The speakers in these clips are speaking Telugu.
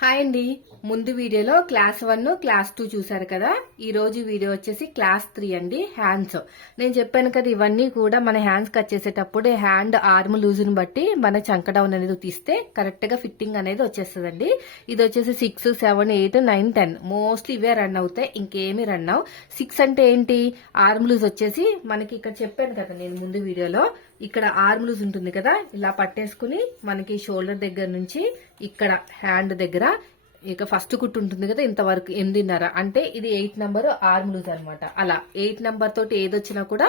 హాయ్ అండి. ముందు వీడియోలో క్లాస్ వన్ క్లాస్ టూ చూసారు కదా? ఈ రోజు వీడియో వచ్చేసి క్లాస్ త్రీ అండి హ్యాండ్స్. నేను చెప్పాను కదా ఇవన్నీ కూడా మన హ్యాండ్స్ కట్ చేసేటప్పుడు హ్యాండ్ ఆర్మ్ లూజ్ని బట్టి మన చంక డౌన్ అనేది తీస్తే కరెక్ట్గా ఫిట్టింగ్ అనేది వచ్చేస్తుందండి. ఇది వచ్చేసి six seven eight nine ten. Mostly ఇవే రన్ అవుతాయి ఇంకేమీ రన్ అవు సిక్స్ అంటే ఏంటి? ఆర్మ్ లూజ్ వచ్చేసి మనకి ఇక్కడ చెప్పాను కదా నేను ముందు వీడియోలో. ఇక్కడ ఆర్మ్ లూజ్ ఉంటుంది కదా ఇలా పట్టేసుకుని మనకి షోల్డర్ దగ్గర నుంచి ఇక్కడ హ్యాండ్ దగ్గర ఇక ఫస్ట్ కుట్టు ఉంటుంది కదా ఇంతవరకు ఎనిమిదిన్నర. అంటే ఇది ఎయిట్ నెంబర్ ఆర్మ్ లూజ్ అనమాట అలా ఎయిట్ నెంబర్ తోటి ఏదొచ్చినా కూడా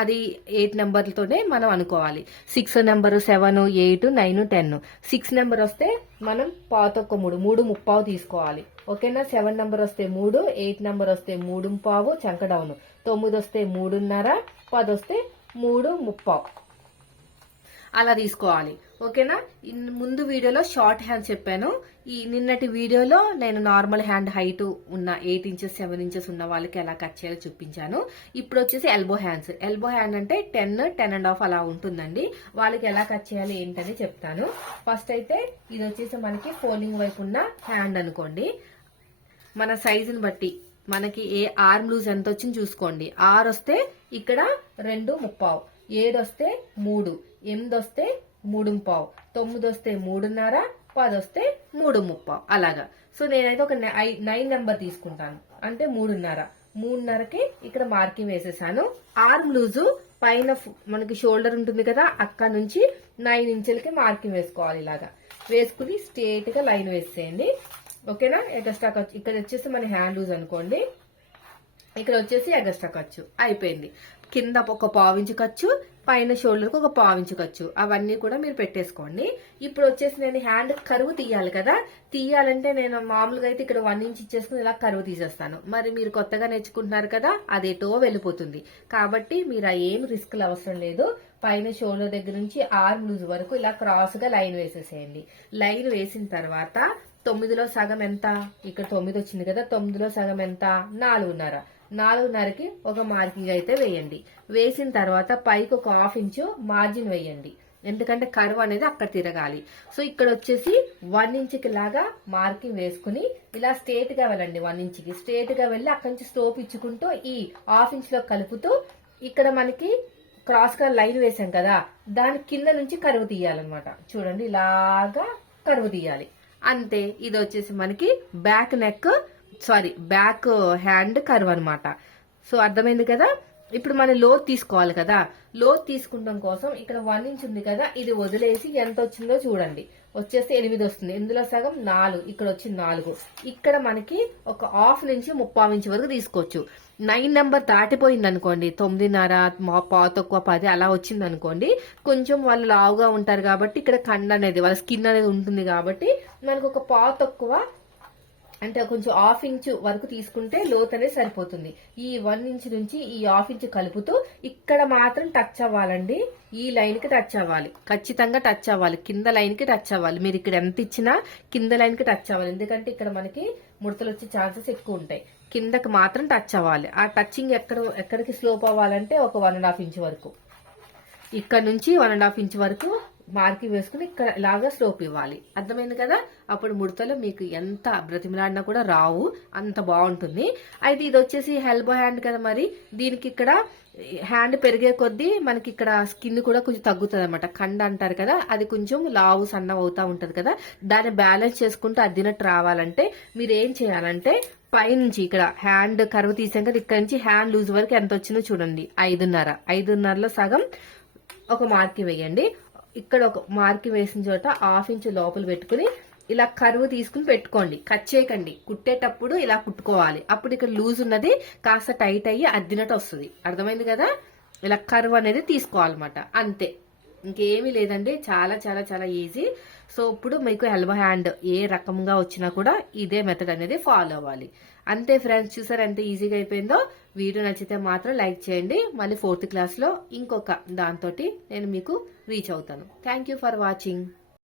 అది ఎయిట్ నెంబర్లతోనే మనం అనుకోవాలి. Six number seven eight nine ten six number వస్తే మనం పాతొక్క మూడు మూడు ముప్పావు తీసుకోవాలి. ఓకేనా? సెవెన్ నెంబర్ వస్తే మూడు ఎయిట్ నెంబర్ వస్తే మూడు పావు చంకడౌను తొమ్మిది వస్తే మూడున్నర పది వస్తే మూడు ముప్పావు. అలా తీసుకోవాలి. ఓకేనా? ముందు వీడియోలో షార్ట్ హ్యాండ్ చెప్పాను. ఈ నిన్నటి వీడియోలో నేను నార్మల్ హ్యాండ్ హైట్ ఉన్న ఎయిట్ ఇంచెస్ సెవెన్ ఇంచెస్ ఉన్న వాళ్ళకి ఎలా కట్ చేయాలో చూపించాను. ఇప్పుడు వచ్చేసి ఎల్బో హ్యాండ్స్. ఎల్బో హ్యాండ్ అంటే టెన్ టెన్ అండ్ హాఫ్ అలా ఉంటుందండి. వాళ్ళకి ఎలా కట్ చేయాలి ఏంటని చెప్తాను. ఫస్ట్ అయితే ఇది వచ్చేసి మనకి ఫోల్డింగ్ వైపు ఉన్న హ్యాండ్ అనుకోండి. మన సైజుని బట్టి మనకి ఏ ఆర్మ్ లూజ్ ఎంత వచ్చింది చూసుకోండి. ఆరు వస్తే ఇక్కడ రెండు ముప్పావు. ఏడు వస్తే మూడు. ఎనిమిది వస్తే మూడు పావు తొమ్మిది వస్తే మూడున్నర పది వస్తే మూడు ముప్పావు అలాగా. సో నేనైతే ఒక నై- ఐ- నైన్ నెంబర్ తీసుకుంటాను. అంటే మూడున్నర. మూడున్నరకి ఇక్కడ మార్కింగ్ వేసేసాను. ఆర్మ్ లూజు పైన మనకి షోల్డర్ ఉంటుంది కదా అక్కడ నుంచి నైన్ ఇంచులకి మార్కింగ్ వేసుకోవాలి ఇలాగా. వేసుకుని స్ట్రేట్గా లైన్ వేసేయండి. ఓకేనా? ఎగస్ట్రా ఖర్చు. ఇక్కడ వచ్చేసి మన హ్యాండ్ లూజ్ అనుకోండి. ఇక్కడ వచ్చేసి ఎగస్ట్రా ఖర్చు. అయిపోయింది. కింద ఒక పావించు ఖర్చు పైన షోల్డర్కి ఒక పావించు ఖర్చు. అవన్నీ కూడా మీరు పెట్టేసుకోండి. ఇప్పుడు వచ్చేసి నేను హ్యాండ్ కరువు తీయాలి కదా. తీయాలంటే నేను మామూలుగా అయితే ఇక్కడ వన్ ఇంచ్ ఇచ్చేసుకుని ఇలా కరువు తీసేస్తాను. మరి మీరు కొత్తగా నేర్చుకుంటున్నారు కదా అదేటో వెళ్ళిపోతుంది. కాబట్టి మీరు ఆ ఏం రిస్క్లు అవసరం లేదు. పైన షోల్డర్ దగ్గర నుంచి ఆర్మ్ లూజ్ వరకు ఇలా క్రాస్గా లైన్ వేసేసేయండి. లైన్ వేసిన తర్వాత తొమ్మిదిలో సగం ఎంత? ఇక్కడ తొమ్మిది వచ్చింది కదా తొమ్మిదిలో సగం ఎంత? నాలుగున్నర. నాలుగున్నరకి ఒక మార్కింగ్ అయితే వేయండి. వేసిన తర్వాత పైకి ఒక హాఫ్ ఇంచు మార్జిన్ వేయండి. ఎందుకంటే కరువు అనేది అక్కడ తిరగాలి. సో ఇక్కడ వచ్చేసి వన్ ఇంచ్కి లాగా మార్కింగ్ వేసుకుని ఇలా స్ట్రేట్గా వెళ్ళండి వన్ ఇంచ్కి. స్ట్రేట్గా వెళ్ళి అక్కడి నుంచి స్టోప్ ఇచ్చుకుంటూ ఈ హాఫ్ ఇంచ్లో కలుపుతూ ఇక్కడ మనకి క్రాస్గా లైన్ వేసాం కదా దాని కింద నుంచి కరువు తీయాలన్నమాట. చూడండి ఇలాగా కరువు తీయాలి. అంతే ఇది వచ్చేసి మనకి back neck sorry back hand curve అనమాట సో అర్థమైంది కదా? ఇప్పుడు మనం లోత్ తీసుకోవాలి కదా? లోత్ తీసుకుంటాం కోసం ఇక్కడ వన్ ఇంచ్ ఉంది కదా? ఇది వదిలేసి ఎంత వచ్చిందో చూడండి. వచ్చేస్తే ఎనిమిది వస్తుంది. ఇందులో సగం నాలుగు. ఇక్కడ వచ్చింది నాలుగు. ఇక్కడ మనకి ఒక హాఫ్ నుంచి ముప్పావు ఇంచ్ వరకు తీసుకోవచ్చు. నైన్ నెంబర్ దాటిపోయింది అనుకోండి. తొమ్మిదిన్నర మా- తక్కువ పది అలా వచ్చింది అనుకోండి. కొంచెం వాళ్ళు లావుగా ఉంటారు కాబట్టి ఇక్కడ కండ అనేది వాళ్ళ స్కిన్ అనేది ఉంటుంది కాబట్టి మనకు ఒక పా తక్కువ అంటే కొంచెం హాఫ్ ఇంచ్ వరకు తీసుకుంటే లోత్ అనేది సరిపోతుంది. ఈ వన్ ఇంచ్ నుంచి ఈ హాఫ్ ఇంచ్ కలుపుతూ ఇక్కడ మాత్రం టచ్ అవ్వాలండి. ఈ లైన్కి టచ్ అవ్వాలి. ఖచ్చితంగా టచ్ అవ్వాలి. కింద లైన్కి టచ్ అవ్వాలి. మీరు ఇక్కడ ఎంత ఇచ్చినా కింద లైన్కి టచ్ అవ్వాలి. ఎందుకంటే ఇక్కడ మనకి ముడతలు వచ్చే ఛాన్సెస్ ఎక్కువ ఉంటాయి. కిందకి మాత్రం టచ్ అవ్వాలి. ఆ టచింగ్ ఎక్కడ ఎక్కడికి స్లోప్ అవ్వాలంటే ఒక వన్ అండ్ హాఫ్ ఇంచ్ వరకు. ఇక్కడ నుంచి వన్ అండ్ హాఫ్ ఇంచ్ వరకు మార్కింగ్ వేసుకుని ఇక్కడ ఇలాగా స్లోప్ ఇవ్వాలి. అర్థమైంది కదా? అప్పుడు ముడతలు మీకు ఎంత బ్రతిమలాడినా కూడా రావు. అంత బాగుంటుంది. అయితే ఇది వచ్చేసి హెల్బో హ్యాండ్ కదా మరి. దీనికి ఇక్కడ హ్యాండ్ పెరిగే కొద్దీ మనకి ఇక్కడ స్కిన్ కూడా కొంచెం తగ్గుతుంది అనమాట కండ అంటారు కదా అది కొంచెం లావు సన్నం అవుతా ఉంటుంది కదా. దాన్ని బ్యాలెన్స్ చేసుకుంటూ అద్దినట్టు రావాలంటే మీరు ఏం చేయాలంటే పైనుంచి ఇక్కడ హ్యాండ్ కరువు తీసాం కదా ఇక్కడ నుంచి హ్యాండ్ లూజ్ వరకు ఎంత వచ్చిందో చూడండి. ఐదున్నర. ఐదున్నరలో సగం ఒక మార్కి వేయండి. ఇక్కడ ఒక మార్కి వేసిన చోట హాఫ్ ఇంచ్ లోపల పెట్టుకుని ఇలా కరువు తీసుకుని పెట్టుకోండి. కట్ చేయకండి. కుట్టేటప్పుడు ఇలా కుట్టుకోవాలి. అప్పుడు ఇక్కడ లూజ్ ఉన్నది కాస్త టైట్ అయ్యి అద్దినట్టు వస్తుంది. అర్థమైంది కదా? ఇలా కరువు అనేది తీసుకోవాలన్నమాట. అంతే. ఇంకేమీ లేదండి. చాలా చాలా చాలా ఈజీ సో ఇప్పుడు మీకు ఎల్బో హ్యాండ్ ఏ రకంగా వచ్చినా కూడా ఇదే మెథడ్ అనేది ఫాలో అవ్వాలి. అంతే ఫ్రెండ్స్ చూసారు ఎంత ఈజీగా అయిపోయిందో? వీడియో నచ్చితే మాత్రం లైక్ చేయండి. మళ్ళీ ఫోర్త్ క్లాస్లో ఇంకొక దాంతో నేను మీకు రీచ్ అవుతాను. Thank you for watching